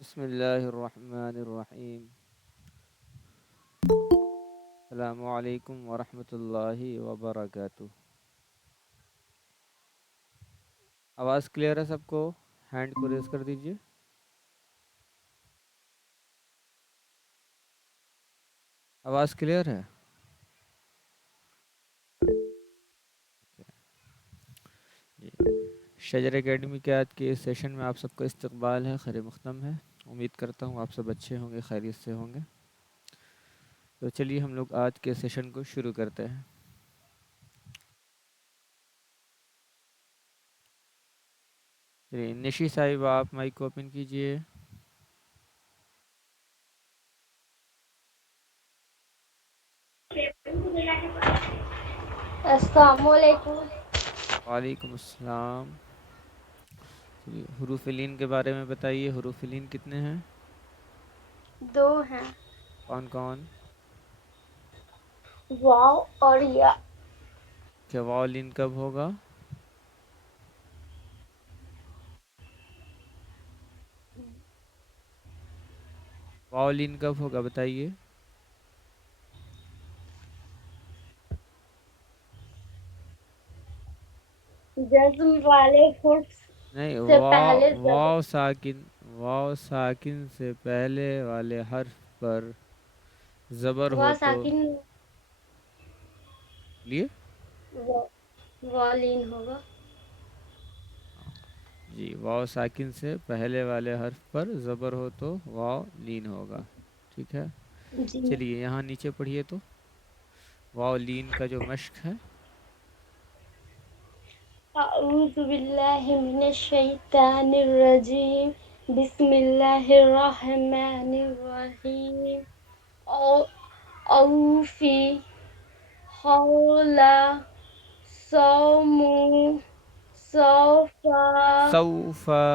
بسم اللہ الرحمن الرحیم۔ السلام علیکم ورحمۃ اللہ وبرکاتہ۔ آواز کلیئر ہے سب کو؟ ہینڈ کو ریز کر دیجئے۔ آواز کلیئر ہے؟ جی، شجر اکیڈمی کے آج کے اس سیشن میں آپ سب کا استقبال ہے، خیر مقدم ہے۔ امید کرتا ہوں آپ سب اچھے ہوں گے، خیریت سے ہوں گے۔ تو چلیے ہم لوگ آج کے سیشن کو شروع کرتے ہیں۔ چلیے نشی صاحب آپ مائک کو اوپن کیجئے۔ السلام علیکم۔ وعلیکم السلام۔ چلیے حروف لین کے بارے میں بتائیے، حروف لین کتنے ہیں؟ 2 ہیں، کون کون؟ واو اور یا۔ کیا واو لین کب ہوگا؟ واو لین کب ہوگا بتائیے؟ جزم والے حرف نہیں، سے واو پہلے واو ساکن، واو ساکن سے پہلے والے حرف پر زبر ہو واو تو ساکن لیے والین ہوگا۔ جی، واو ساکن سے پہلے والے حرف پر زبر ہو تو واو لین ہوگا، ٹھیک ہے۔ جی، چلیے یہاں نیچے پڑھیے تو واو لین کا جو مشق ہے۔ اعوذ باللہ من الشیطان الرجیم، بسم اللہ الرحمن الرحیم۔ اوفی حولا سومو صوفا۔ سوفا،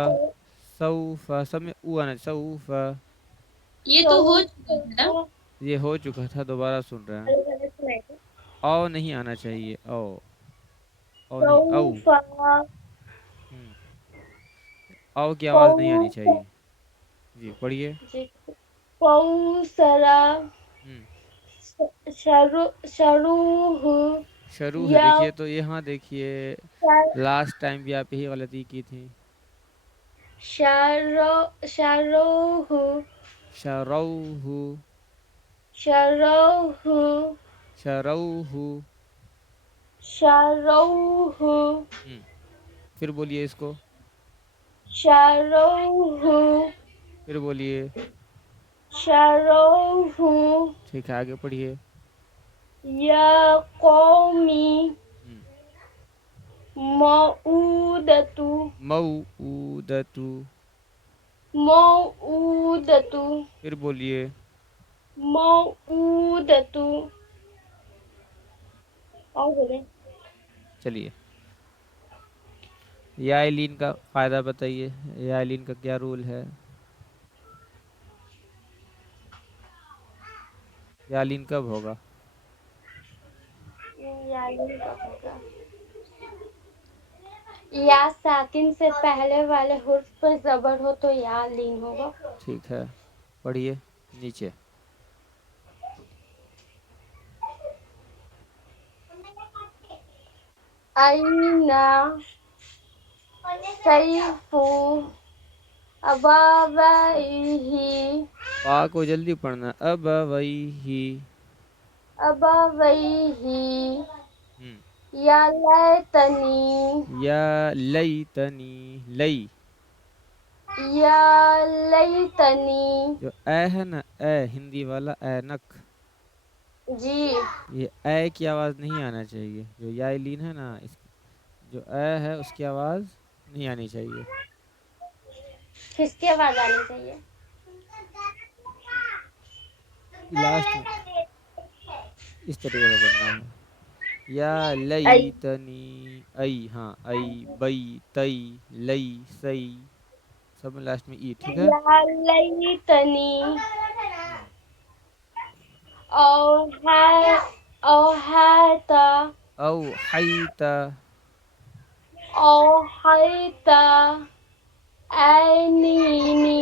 سوفا سب میں او آنا، سوفا۔ یہ تو ہو چکا ہے نا؟ یہ ہو چکا تھا، دوبارہ سن رہے ہیں۔ او نہیں آنا چاہیے، او او نہیں، او او کی آواز نہیں آنی چاہیے۔ جی پڑھیے۔ کوثرا شروح شروع ہے، یا دیکھیے تو یہاں دیکھیے لاسٹ ٹائم بھی آپ یہی غلطی کی تھی۔ شروح شروح، شروح شروح۔ شروح پھر بولیے اس کو، شروح پھر بولیے۔ شروح ٹھیک ہے آگے پڑھیے۔ یا قومی موعودتو موعودۃ، موعودتو پھر بولیے۔ موعودتو اور بولیں۔ چلیے یا لین کا قاعدہ بتائیے، یا لین کا کیا رول ہے؟ یا لین کب ہوگا؟ یا ساکن سے پہلے والے حرف پر زبر ہو تو یا لین ہوگا۔ ٹھیک ہے پڑھیے نیچے۔ اینا سیف ابویہ با کو جلدی پڑھنا، ابویہ۔ ابویہ یا لیتنی یا لیتنی، لی یا لیتنی جو اے ہے نا، اے ہندی والا اینک، جی یہ اے کی آواز نہیں آنا چاہیے۔ جو یا لین ہے نا، جو اے ہے اس کی آواز نہیں آنی چاہیے۔ کس کی آواز آنی چاہیے؟ لاسٹ میں اس طریقے سے پڑھنا ہے، یا لیتنی، ای، ہاں ای، بئی، تئی، لئی، سئی، سب میں لاسٹ میں ای، ٹھیک ہے۔ یا لیتنی اوحیتا اوحیت، اوحیتا اینینی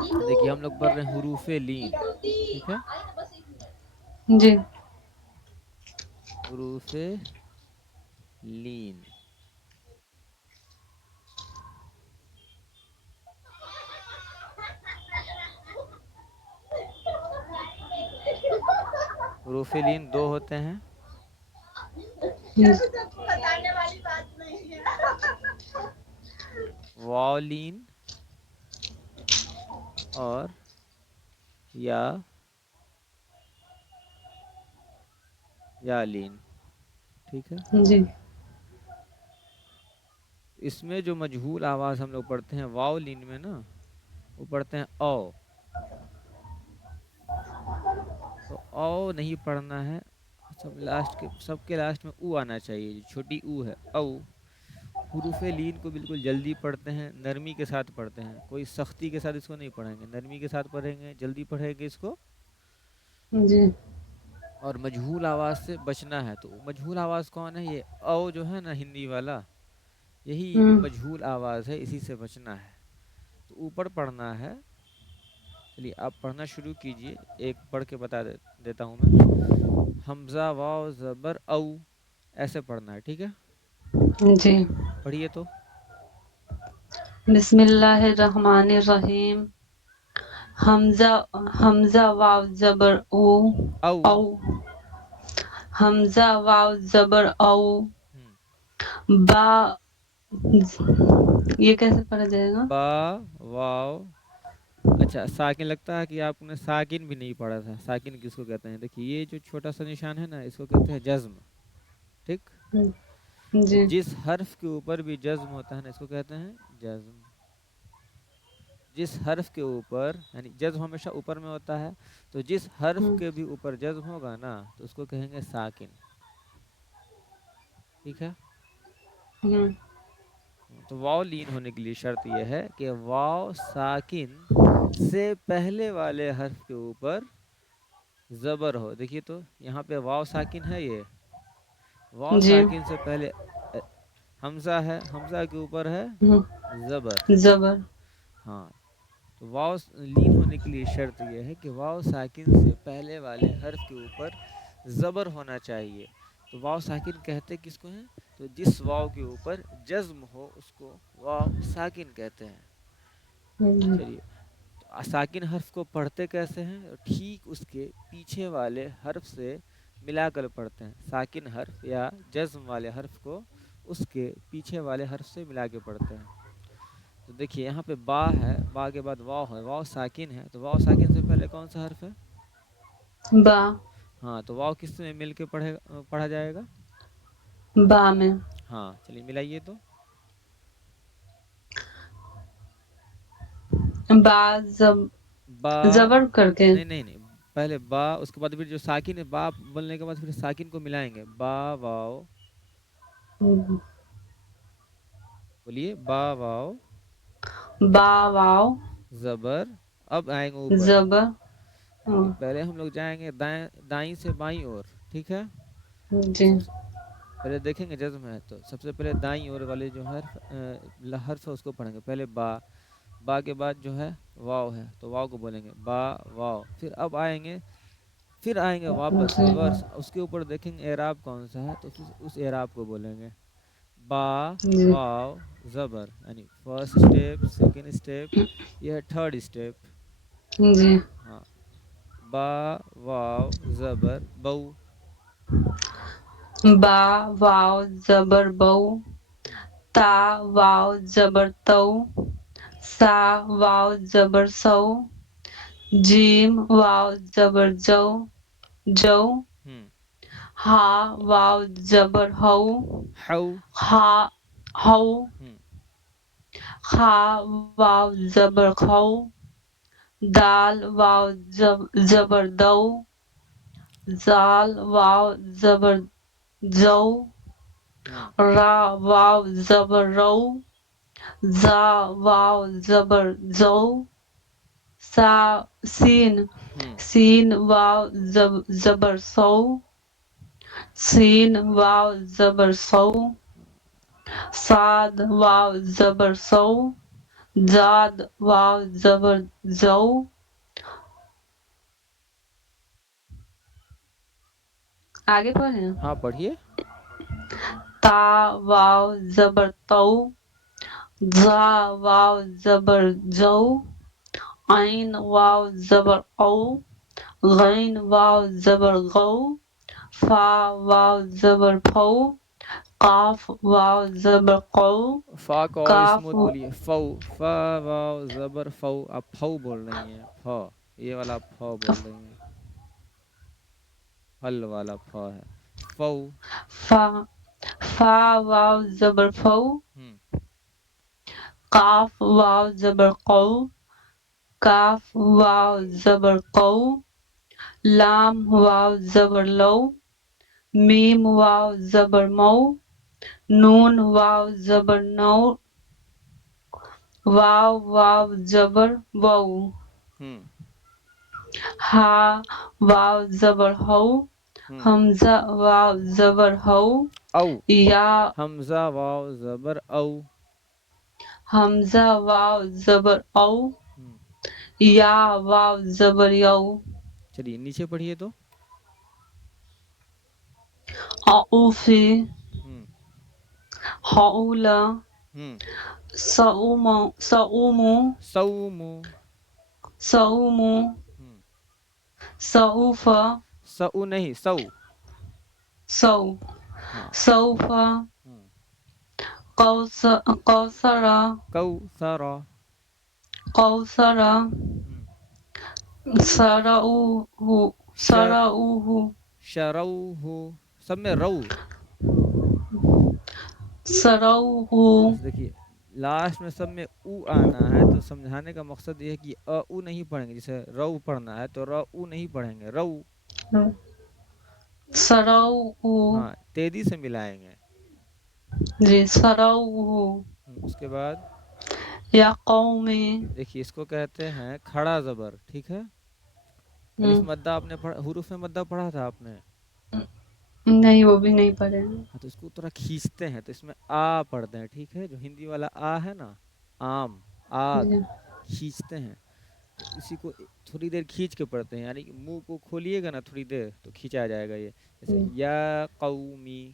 دیکھیے ہم لوگ پڑھ رہے ہیں حروف لین، ٹھیک ہے، جی حروف لین. حروف لین دو ہوتے ہیں، واو لین اور یا لین، ٹھیک ہے. جی اس میں جو مجہول آواز ہم لوگ پڑھتے ہیں واو لین میں نا، وہ پڑھتے ہیں او. تو او نہیں پڑھنا ہے، سب کے لاسٹ میں او آنا چاہیے، جو چھوٹی او ہے او. حروف لین کو بالکل جلدی پڑھتے ہیں، نرمی کے ساتھ پڑھتے ہیں، کوئی سختی کے ساتھ اس کو نہیں پڑھیں گے، نرمی کے ساتھ پڑھیں گے، جلدی پڑھیں گے اس کو. جی اور مجہول آواز سے بچنا ہے. تو مجہول آواز کون ہے؟ یہ او جو ہے نا ہندی والا، یہی مجہول آواز ہے، اسی سے بچنا ہے. تو اوپر پڑھنا ہے. چلیے آپ پڑھنا شروع کیجئے، ایک پڑھ کے بتا دیتا ہوں میں. حمزہ واو زبر او، ایسے پڑھنا ہے، ٹھیک ہے. جی پڑھیے تو. بسم اللہ الرحمن الرحیم. حمزہ واو زبر او او او. حمزہ واو زبر او. ہم، با، یہ کیسے پڑھا جائے گا؟ با واو. اچھا ساکن، لگتا ہے کہ آپ نے ساکن بھی نہیں پڑھا تھا. ساکن کس کو کہتے ہیں؟ دیکھیے یہ جو چھوٹا سا نشان ہے نا، اس کو کہتے ہیں جزم، ٹھیک. تو جی جس حرف کے اوپر بھی جزم ہوتا ہے نا، اس کو کہتے ہیں جزم. جس حرف کے اوپر، یعنی جزم ہمیشہ اوپر میں ہوتا ہے، تو جس حرف کے بھی اوپر جزم ہوگا نا، تو اس کو کہیں گے ساکن، ٹھیک ہے. تو واو لین ہونے کے لیے شرط یہ ہے کہ واو ساکن سے پہلے والے حرف کے اوپر زبر ہو. دیکھیے تو یہاں پہ واو ساکن ہے، یہ واو جی ساکن سے پہلے حمزہ ہے، حمزہ کے اوپر ہے زبر. زبر. ہاں، تو واو لین ہونے کے لیے شرط یہ ہے کہ واو ساکن سے پہلے والے حرف کے اوپر زبر ہونا چاہیے. تو واو ساکن کہتے کس کو ہیں؟ تو جس واو کے اوپر جزم ہو اس کو واو ساکن کہتے ہیں. چلیے، تو ساکن حرف کو پڑھتے کیسے ہیں؟ ٹھیک اس کے پیچھے والے حرف سے ملا کر پڑھتے ہیں. ساکن حرف یا جزم والے حرف کو اس کے پیچھے والے حرف سے ملا کے پڑھتے ہیں. تو دیکھیے یہاں پہ با ہے، با کے بعد واو ہے، واو ساکن ہے، تو واو ساکن سے پہلے کون سا حرف ہے؟ با. ہاں، تو واو کس میں مل کے پڑھا جائے گا؟ با میں. ہاں چلیے ملائیے تو. با با، زبر کر کے. نہیں نہیں نہیں، پہلے با، اس کے بعد پھر جو ساکن ہے، با بولنے کے بعد پھر ساکن کو ملائیں گے. با واو، بولیے با واو با واو زبر. اب آئیں گے اوپر. زبر. دیکھیے پہلے ہم لوگ جائیں گے دائیں سے بائیں اور، ٹھیک ہے. تو جی سب سے پہلے دیکھیں گے جزم ہے، تو سب سے پہلے دائیں اور والے جو حرف ہے اس کو پڑھیں گے. پہلے با، با کے بعد جو ہے واو ہے، تو واو کو بولیں گے با واو. پھر اب آئیں گے واپس جی ریورس، اس کے اوپر دیکھیں گے اعراب کون سا ہے، تو پھر اس اعراب کو بولیں گے با جی واو زبر. یعنی فرسٹ اسٹیپ، سیکنڈ اسٹیپ، یہ ہے تھرڈ اسٹیپ. جی. ہاں، با واو زبر بو. با واو زبر بو. ہم، تا واو زبر تو. سا واو زبر سو. جیم واو زبر جو جو. ہم، ہا واو زبر ہو. حو. ہا ہو. ہم، خا واو زبر خو. دال واو زبر دو. زال واو زبر زو. ہم، را واو زبر رو. زا واو زبر زو. سین ہم، سین واو زبر سو. سین واو زبر سو. صاد واو زبر سو. زاد واو زبر زو، آگے پڑھیں. ہاں پڑھیے. تا واو زبر تو، زا واو زبر زو، عین واو زبر او، غین واو زبر غو، فا واو زبر فو، قاف واو زبر قو، فا کو اور کاف اسموتھ بولیے. فو، فا واو زبر فو. آپ پھو بول رہی ہیں. فا، یہ والا آپ پھو بول رہی ہیں. پھل والا پھا ہے. فو. فا، فا واو زبر فو، ہم. قاف واو زبر قو، کاف واو زبر قو، لام واو زبر لو، میم واو زبر مو، نون واو زبر نو، واو واو زبر وو، ہم. ہا واو زبر ہو، ہم. حمزہ واو زبر ہو، او. یا حمزہ واو زبر او. حمزہ واو زبر او، ہم. یا واو زبر یو. چلیے نیچے پڑھیے تو. اؤفی، ہم. حولا، ہم. سؤم، سؤم، سومو. سؤم، ہم. سؤف، سو نہیں، سو. سو، ہاں. سوف، ہم. کوثر، کوثر. کوثر، ہم. سرؤہ، شر، سرؤہ، شروہ. سب میں رو. سرؤہ، بس دیکھیے لاسٹ میں سب میں او آنا ہے تو سمجھانے کا مقصد یہ ہے کہ او نہیں پڑھیں گے. جیسے رو پڑھنا ہے تو رو نہیں پڑھیں گے، رو. سرؤہ، ہاں تیزی سے ملائیں گے. جی سرؤہ. اس کے بعد یا قوم، دیکھیے اس کو کہتے ہیں کھڑا زبر. ٹھیک ہے. الف مدہ آپ نے پڑھا، حروف مدہ پڑھا تھا آپ نے. نہیں وہ بھی نہیں پڑھے. ہاں تو اس کو تھوڑا کھینچتے ہیں تو اس میں آ پڑھتے ہیں. ٹھیک ہے. جو ہندی والا آ ہے نا، آم، آگ، جی کھینچتے ہیں تو اسی کو تھوڑی دیر کھینچ کے پڑھتے ہیں. یعنی کہ منہ کو کھولیے گا نا تھوڑی دیر تو کھینچا جائے گا. یہ جیسے یا قومی.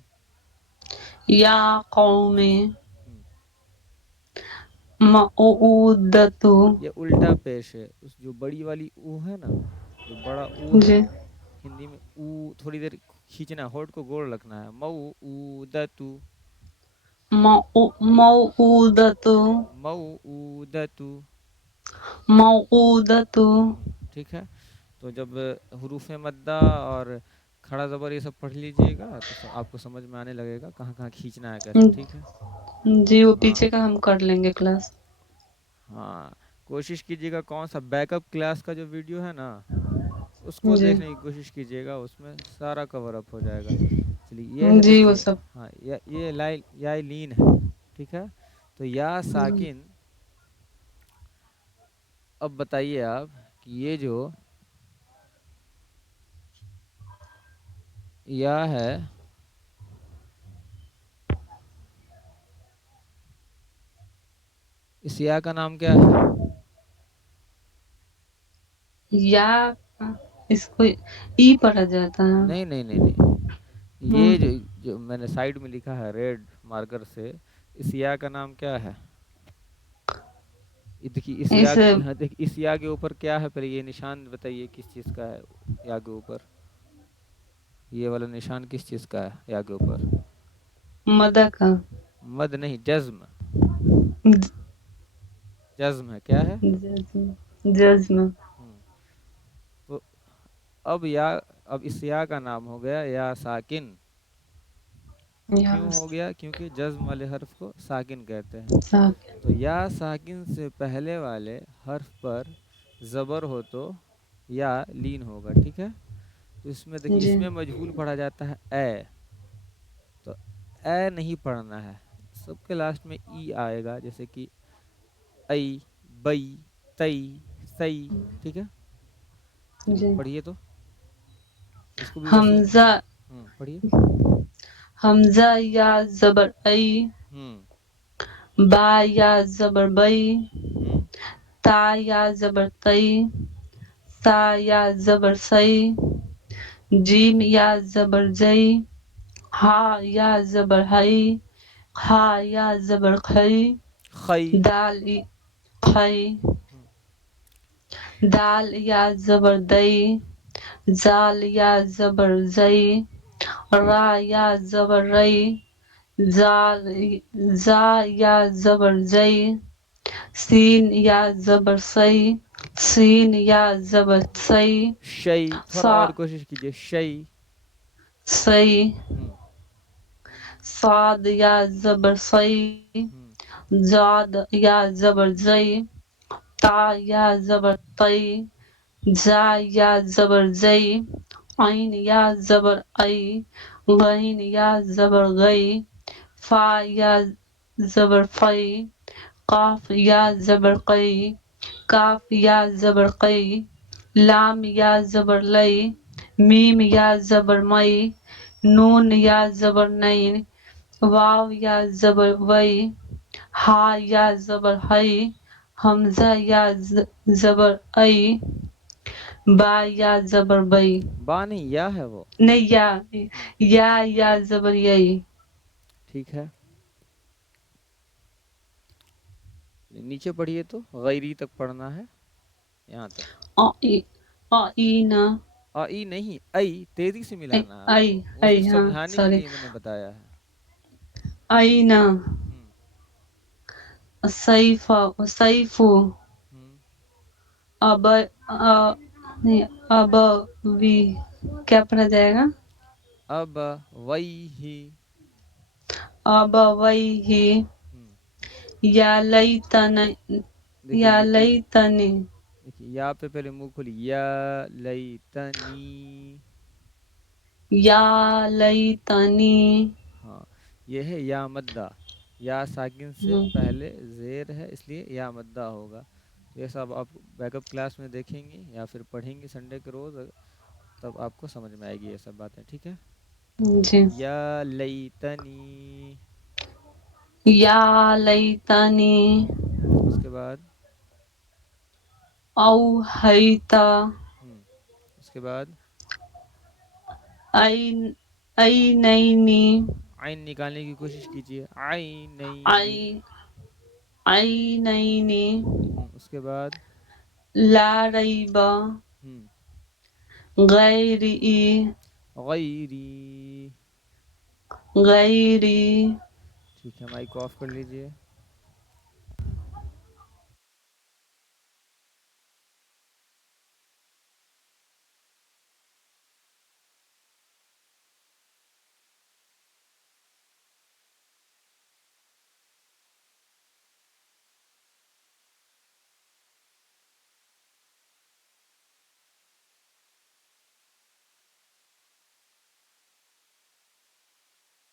یا قوم، ہم. موعودۃ، یہ الٹا پیش ہے. اس جو بڑی والی او ہے نا، جو بڑا او ہے جی ہندی میں، او تھوڑی دیر کھینچنا، ہونٹ کو گول رکھنا ہے. موعودۃ، موعودۃ، موعودۃ. موعودۃ. ٹھیک ہے. تو جب حروف مدہ اور کھڑا زبر یہ سب پڑھ لیجئے گا تو آپ کو سمجھ میں آنے لگے گا کہاں کہاں کھینچنا ہے کیسے. ٹھیک ہے. جی وہ ہاں پیچھے کا ہم کر لیں گے کلاس. ہاں کوشش کیجیے گا کون سا بیک اپ کلاس کا جو ویڈیو ہے نا اس کو جی دیکھنے کی کوشش کیجیے گا. اس میں سارا کور اپ ہو جائے گا. چلیے یہ ہے جی وہ دیکھیے. سب. ہاں یہ یا لین ہے. ٹھیک ہے. تو یا ساکن. اب بتائیے آپ کہ یہ جو یا ہے اس یا کا نام کیا ہے؟ یا اس کو ای پڑھا جاتا ہے. نہیں نہیں نہیں نہیں، یہ جو میں نے سائڈ میں لکھا ہے ریڈ مارکر سے، اس یا کا نام کیا ہے؟ دیکھیے اس یا کے اوپر کیا ہے؟ پہلے یہ نشان بتائیے کس چیز کا ہے یا کے اوپر. یہ والا نشان کس چیز کا ہے یا کے اوپر؟ مدہ کا. مد نہیں، جزم. جزم ہے. کیا ہے؟ جزم. تو اب اس یا کا نام ہو گیا یا ساکن. کیوں ہو گیا؟ کیونکہ جزم والے حرف کو ساکن کہتے ہیں. تو یا ساکن سے پہلے والے حرف پر زبر ہو تو یا لین ہوگا. ٹھیک ہے. تو اس میں دیکھیے جی اس میں مجہول پڑھا جاتا ہے اے. تو اے نہیں پڑھنا ہے. سب کے لاسٹ میں ای آئے گا، جیسے کہ ای، بئی، تئی، سئی. ٹھیک ہے. چلیے جی. پڑھیے تو اس کو بھی ویسے ہی. حمزہ، پڑھیے. حمزہ یا زبر ای، ہوں با یا زبر بئی، ہم، تا یا زبر تئی، سا یا زبر سئی، جیم یا زبر جئی، ہا یا زبر ہئی، ہا یا زبر خئی، خی، دال خئی، ہم، دال یا زبر دئی، زال یا زبر زئی، را یا زبر رئی، زا یا زبر زئی، سین یا زبر سئی، سین یا زبر سئی، شئی، تھوڑا سا اور کوشش کیجیے، شئی، سئی، ہم، صاد یا زبر سئی، ہم، زاد یا زبر زئی، تا یا زبر تئی، زا یا زبر زئی، عین یا زبر ای، غین یا زبر غئی، فا یا زبر فئی، قاف یا زبر قئی، کاف یا زبر قئی، لام یا زبر لئی، میم یا زبر مئی، نون یا زبر نئی، واو یا زبر وئی، ہا یا زبر ہئی، حمزہ یا زبر ای، با یا زبر بئی، با نہیں یا ہے وہ، نہیں یا زبر یئی، ٹھیک ہے، نیچے پڑھیے تو غیری تک پڑھنا ہے، یہاں تک، اینا، ای نہیں، ای تیزی سے ملانا ہے، وہ ای صرف ہاں سمجھانے کے سوری، لیے میں نے بتایا ہے، اینا، ہم، سیفو، ہم، نہیں ابوی، کیا پڑھا جائے گا؟ اب وئی ہی، ابویہ، ہم، یا لیتنی، دیکھیے یا ایک لیتنی، دیکھیے یا پہ پہلے منہ کھولی، یا لیتنی، یا لیتنی، ہاں یہ ہے یا مدہ، یا ساکن سے پہلے زیر ہے اس لیے یا مدہ ہوگا، یہ سب آپ بیک اپ کلاس میں دیکھیں گے یا پھر پڑھیں گے سنڈے کے روز، تب آپ کو سمجھ میں آئے گی یہ سب باتیں، ٹھیک ہے، جی، یا لیتنی، یا لیتنی، اس کے بعد اوحیتا، اس کے بعد اینینی، عین نکالنے کی کوشش کیجیے، عینینی، اینینی، اس کے بعد لا ریب، غیری، غیری، غیری، ٹھیک ہے، مائک آف کر لیجیے،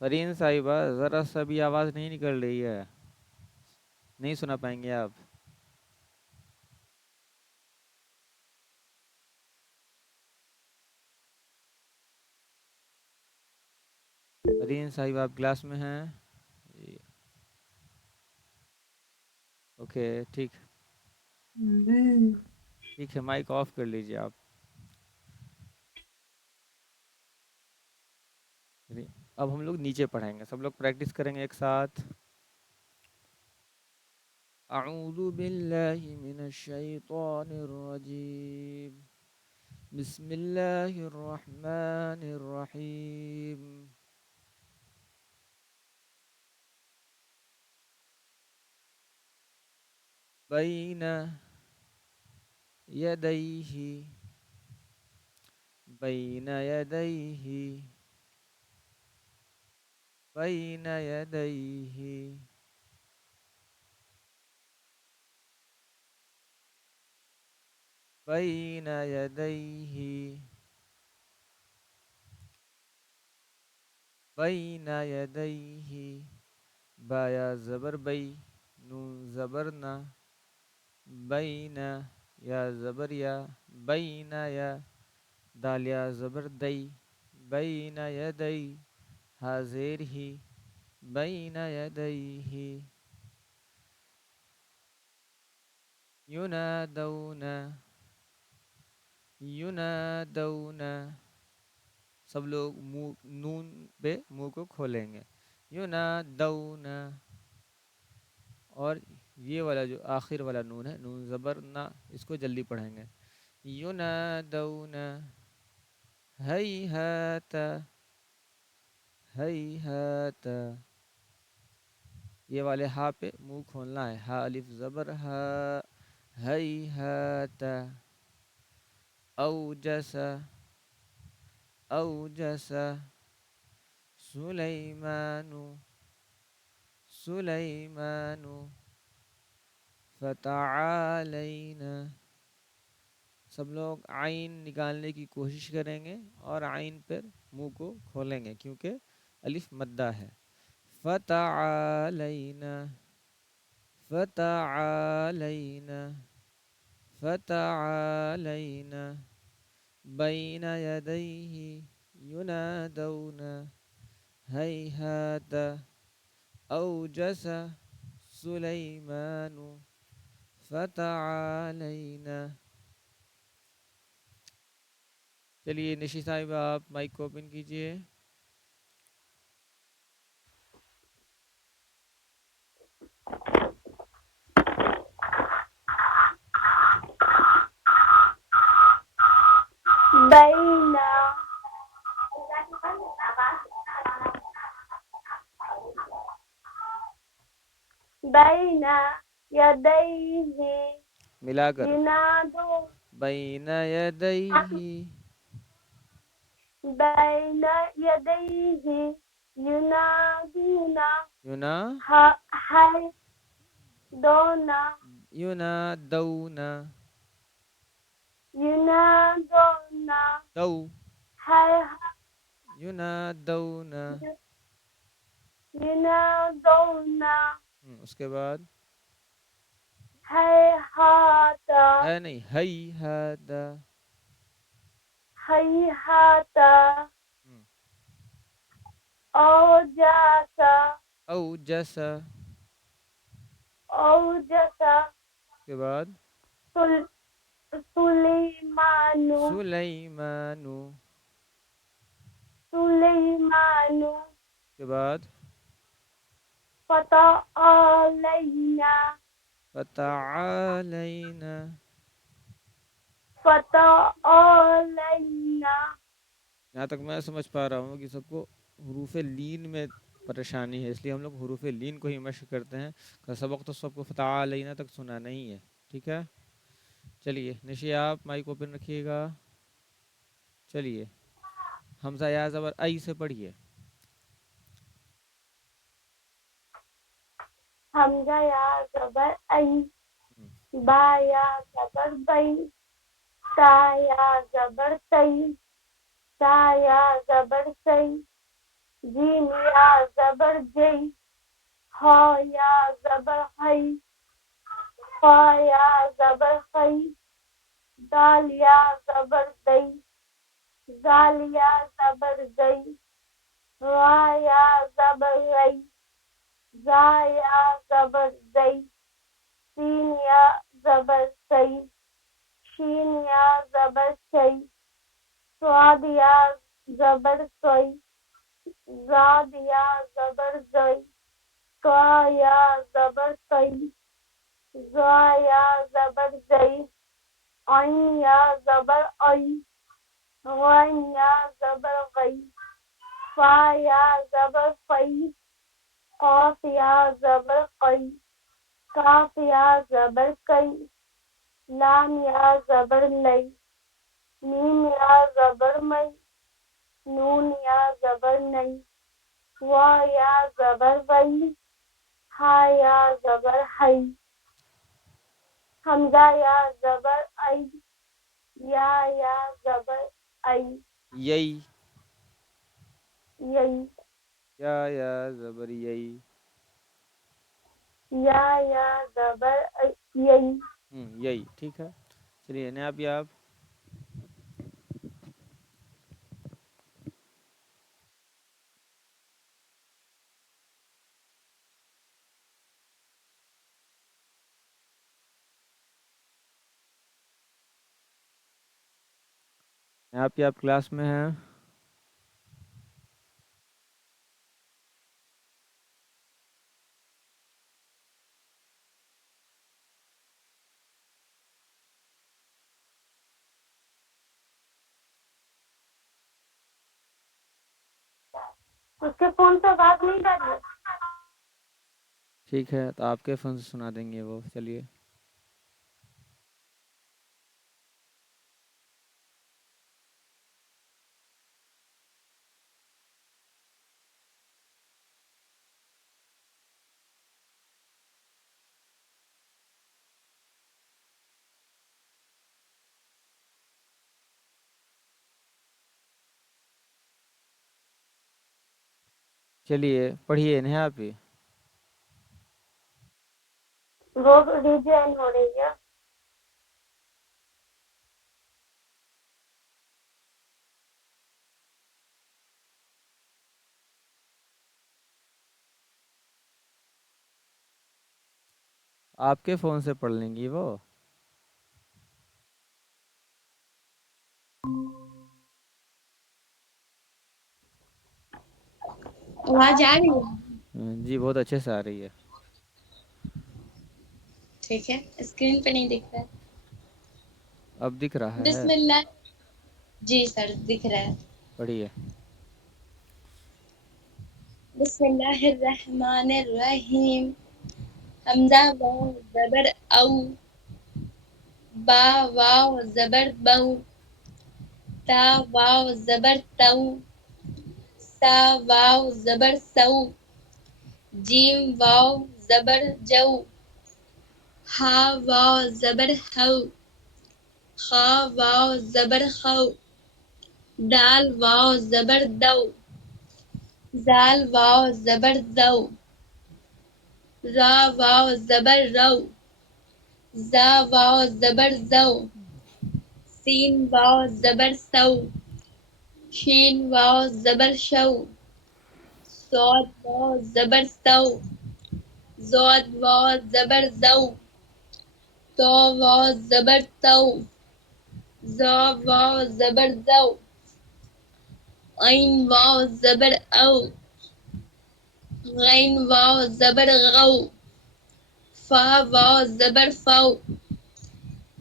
فرین صاحبہ ذرا سا بھی آواز نہیں نکل رہی ہے، نہیں سنا پائیں گے آپ، فرین صاحب آپ کلاس میں ہیں؟ اوکے ٹھیک ٹھیک ہے، مائک آف کر لیجیے آپ، اب ہم لوگ نیچے پڑھیں گے، سب لوگ پریکٹس کریں گے ایک ساتھ، اعوذ باللہ من الشیطان الرجیم، بسم اللہ الرحمن الرحیم، بین یدیہ، بین یدیہ، بین یدیہ، بین یدیہ، بین یدیہ، با یا زبر بئی، نون زبر نا، بین یا زبر یا، بین یا، دال یا زبر دئی، بین یدی، ہا زیر ہی، بین یدیہ، ینادون ینادون، سب لوگ منہ نون پہ منہ کو کھولیں گے، ینادون، اور یہ والا جو آخر والا نون ہے، نون زبر نہ، اس کو جلدی پڑھیں گے، ینادون ہیہات ہیہات، یہ والے ہا پہ منہ کھولنا ہے، ہا الف زبر ہا، ہیہات، اوجس اوجس، سلیمان سلیمان، فتعالینا، سب لوگ عین نکالنے کی کوشش کریں گے اور عین پر منہ کو کھولیں گے کیونکہ الف مدہ ہے، فتعالینا فتعالینا فتعالینا، بین یدیہ ینادون ہیہات اوجس سلیمان فتعالینا۔ چلیے نشی صاحب آپ مائک کو اوپن کیجئے۔ بین بین یدیہ ملا کر، ینادون بین یدیہ، بین یدیہ ینادون ینا ہے دونا ینادون ینادون دو ہے ینادون، ینادون اس کے بعد ہے ہاتا ہے نہیں، ہیہات، ہے ہاتا اوجاسا اوجس، اوجسا اس کے بعد سلیمانو سلیمان، سلیمانو اس کے بعد فتعالینا فتعالینا، فتعالینا یہاں تک میں سمجھ پا رہا ہوں کہ سب کو حروف لین میں پریشانی ہے، اس لیے ہم لوگ حروف لین کو ہی مشق کرتے ہیں، کا سبق تو سب کو فتعالینا تک سنا نہیں ہے، ٹھیک ہے۔ چلیے نشی آپ مائک اوپن رکھیے گا۔ چلیے حمزہ یا زبر ای سے پڑھیے۔ حمزہ یا زبر ای، با یا زبر بئی، تا یا زبر تی، تا یا زبر سی، جیم یا زبر جی، ہا یا زبر ہی، فا یا زبر خی، دال یا زبر دی، زال یا زبر زئی، را یا زبر رئی، زا یا زبر زئی، سین یا زبر سی، شین یا زبر شئی، صاد یا زبر سوئی، زاد یا زبر زئی، کا یا زبر کئی، زا یا زبر زئی، عین یا زبر ای، غین یا زبر غی، فا یا زبر فی، قاف یا زبر قی، کاف یا زبر کئی، لام یا زبر لئی، میم یا زبر مئی، نون یا زبر نئی، وا یا زبر وئی، ہا یا زبر ہئی، حمزہ یا زبر ای، یا زبر ای، یئی، یئی، یا زبر یئی، یا زبر یئی، یئی، ٹھیک ہے۔ چلیے نیاب یاب، آپ کلاس میں ہیں؟ اس کے فون سے بات نہیں کر رہی. ٹھیک ہے تو آپ کے فون سے سنا دیں گے وہ. چلیے چلیے پڑھیے نہیں آپ ہی. وہ ریجوائن ہو رہی ہے. آپ کے فون سے پڑھ لیں گی وہ. آواز آ رہی ہے؟ جی بہت اچھے سے آ رہی ہے. ٹھیک ہے اسکرین پہ نہیں دکھ رہا. اب دکھ رہا ہے. بسم اللہ. جی سر دکھ رہا ہے. پڑھیے. بسم اللہ الرحمن الرحیم. حمزہ واو زبر او، با واو زبر بو، تا واو زبر تو، سا واو زبر سو، جیم واو زبر جو، ہا واو زبر ہو، خا واو زبر خو، دال واو زبر دو، زال واو زبر زو، را واو زبر رو، زا واو زبر زو، سین واو زبر سو، شین واو زبر شو، صاد واو زبر سو، زاد واو زبر زو، تو واو زبر تو، زا واو زبر زو، عین واو زبر او، غین واو زبر غو، فا واو زبر فو،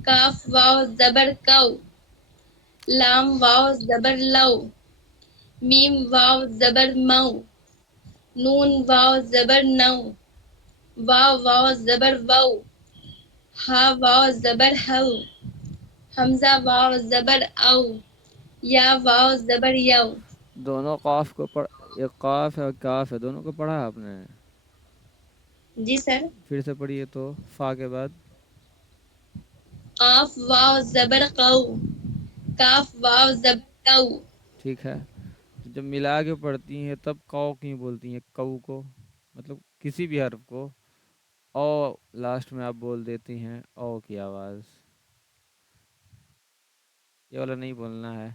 کاف واو زبر کو، لام واو زبر لو، میم واو زبر مو، نون واو زبر نو، واو واو زبر وو، ہا واو زبر ہو، حمزہ واو زبر او، یا واو زبر یو. دونوں قاف کو ایک قاف ہے اور کاف ہے، دونوں کو پڑھا آپ نے؟ جی سر. پھر سے پڑھیے تو. فا کے بعد قاف واو زبر قو، کاف واو زبر کو. ٹھیک ہے. جب ملا کے پڑھتی ہیں تب کو کیوں بولتی ہیں؟ کو کو مطلب کسی بھی حرف کو او لاسٹ میں آپ بول دیتی ہیں او کی آواز. یہ والا نہیں بولنا ہے.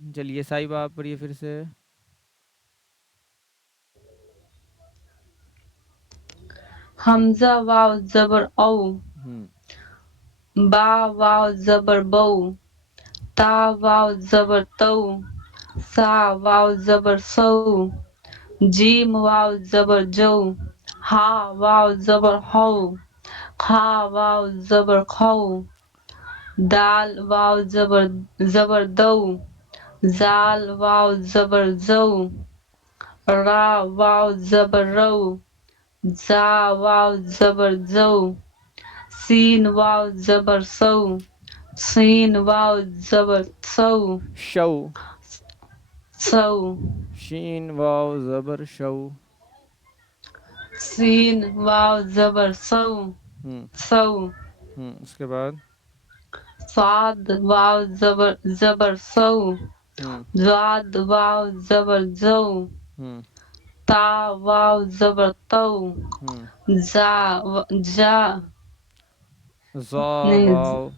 چلیے صاحبہ آپ پڑھیے پھر سے. حمزہ واو زبر او، ہوں با واو زبر بو، تا واو زبر تو، سا واو زبر سو، جیم واو زبر جو، ہا واو زبر ہو، خا واو زبر خو، دال واو زبر دو، زال واو زبر زو، را واو زبر رو، زا واو زبر زو، سین واو زبر سو، سین واو زبر سو، شو. سو، شین واو زبر شو. سین واو زبر سو، ہوں سو، اس کے بعد صاد واو زبر سو، ہوں زاد واو زبر زو، ہوں تا واو زبر تو، ہوں جا زا نہیں، واو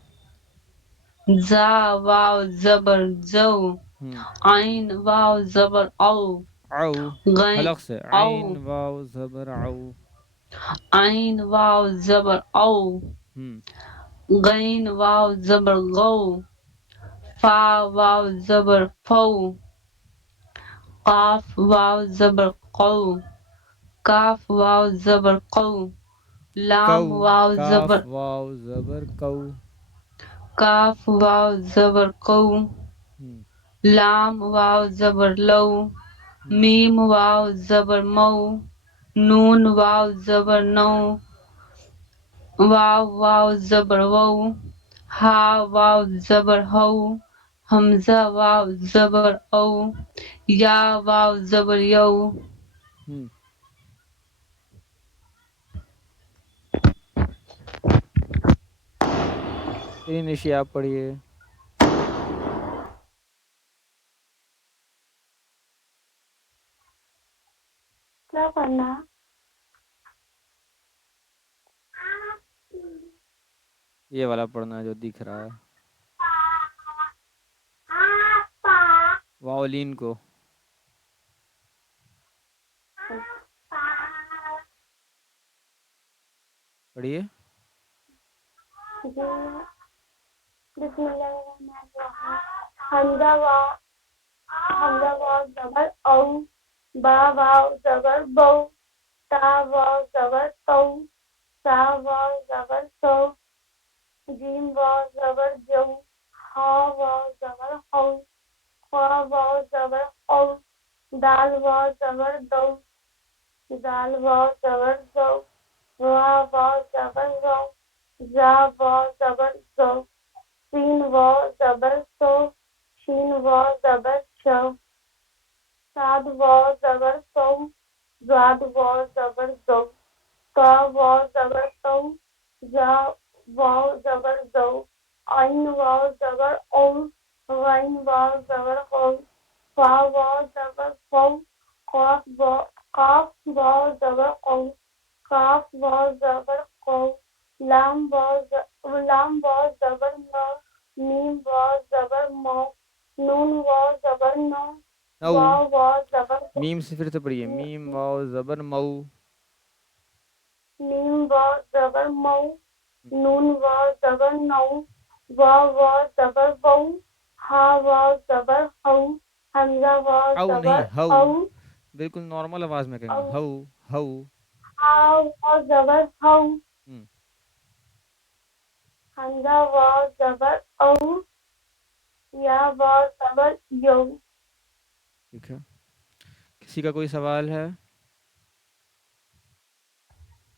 زا واو زبر زو، ہوں عین واو زبر او، او غین حلق سے او، عین واو زبر او. عین واو زبر او، ہوں غین واو زبر غو، فا واو زبر فو قاف واو زبر قو کاف واو زبر قو لام کو، واو کاف زبر واو زبر کو. کاف واو زبر قو ہم، لام واو زبر لو ہم، میم واو زبر مو نون واو زبر نو واو واو زبر وو ہا واو زبر ہو حمزہ واو زبر او یا واو زبر یو ہم. چلیے نشی آپ پڑھیے. کیا کرنا؟ یہ والا پڑھنا ہے جو دکھ رہا ہے واولین کو. پڑھیے. جی بسم اللہ الرحمن الرحیم. حمزہ واو، حمزہ واو زبر او، با واو زبر بو، تا واو زبر تو، سا واو زبر سو، جیم واو زبر جو، ہا واو زبر ہو، خا واو زبر او، دال واو زبر دو، دال واو زبر زو، وا واو زبر رو، زا واو زبر زو، سین واو زبر سو، شین واو زبر شو، صاد واو زبر سو، زاد واو زبر زو، طا واو زبر تو، زا واو زبر زو، عین واو زبر او، غین واو زبر ہو، فا واو زبر فو، قاف واو زبر قو، کاف واو زبر قو، لام واو زبر نو، میم واو زبر مو، نون واو زبر نو، نو. واو واو زبر میم سے پھر سے پڑھیے. میم واو زبر مو. میم واو زبر مو، نون واو زبر نو، واو واو زبر وو، ہا واو زبر ہو، حمزہ واو او زبر نہیں ہو، او، بالکل نارمل آواز میں کہیں او گے. ہو، ہو. ہا واو زبر ہو، ہم، حمزہ واو زبر او، یا واو زبر یو. ٹھیک ہے. کسی کا کوئی سوال ہے؟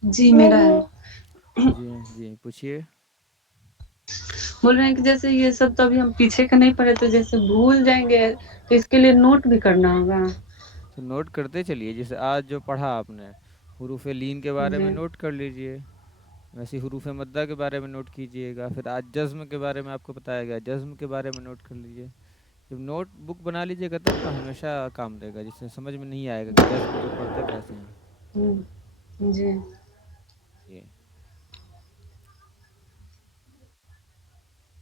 جی میرا ہے. جی جی پوچھیے. بول رہے ہیں کہ جیسے یہ سب تو ابھی ہم پیچھے کا نہیں پڑھے تو جیسے بھول جائیں گے تو اس کے لیے نوٹ بھی کرنا ہوگا. تو نوٹ کرتے چلیے. جیسے آج جو پڑھا آپ نے حروف لین کے بارے میں جی نوٹ کر لیجئے. ویسے حروف مدہ کے بارے میں نوٹ کیجئے گا. پھر آج جزم کے بارے میں آپ کو بتایا گیا، جزم کے بارے میں نوٹ کر لیجئے. جب نوٹ بک بنا لیجئے گا تب نا ہمیشہ کام دے گا. جس سے سمجھ میں نہیں آئے گا کہ جزم کو پڑھتے کیسے ہیں. جی یہ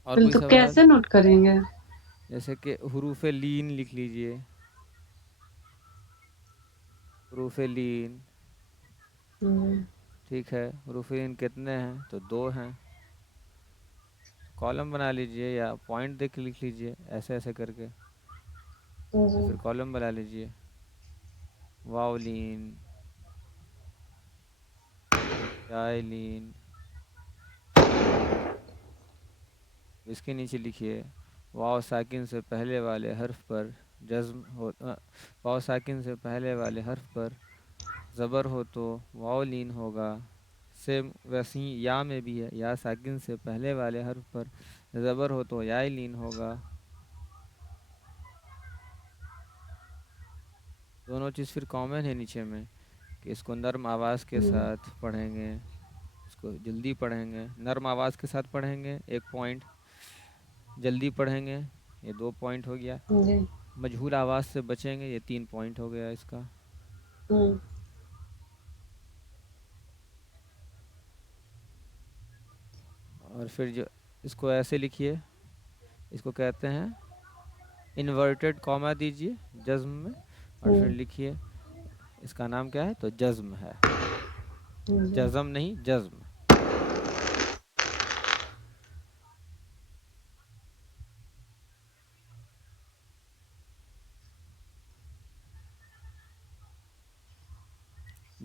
اور کوئی تو سوال؟ کیسے نوٹ کریں گے؟ جیسے کہ حروف لین لکھ لیجئے. حروف لین ٹھیک ہے. حروف لین کتنے ہیں؟ تو 2 ہیں. کالم بنا لیجئے یا پوائنٹ دیکھ لکھ لیجئے ایسے ایسے کر کے. یا پھر کالم بنا لیجئے. واولین، جائلین. اس کے نیچے لکھیے واو ساکن سے پہلے والے حرف پر جزم ہو. واو ساکن سے پہلے والے حرف پر زبر ہو تو واولین ہوگا. سیم ویسے ہی یا میں بھی ہے. یا ساکن سے پہلے والے حرف پر زبر ہو تو یائلین ہوگا. دونوں چیز پھر کامن ہے نیچے میں کہ اس کو نرم آواز کے ساتھ پڑھیں گے، اس کو جلدی پڑھیں گے. نرم آواز کے ساتھ پڑھیں گے 1 پوائنٹ، جلدی پڑھیں گے یہ 2 پوائنٹ ہو گیا. جی مجہول آواز سے بچیں گے یہ 3 پوائنٹ ہو گیا اس کا. اور پھر جو اس کو ایسے لکھیے، اس کو کہتے ہیں انورٹڈ کاما دیجیے جزم میں اور پھر لکھیے اس کا نام کیا ہے تو جزم ہے. جزم نہیں جزم.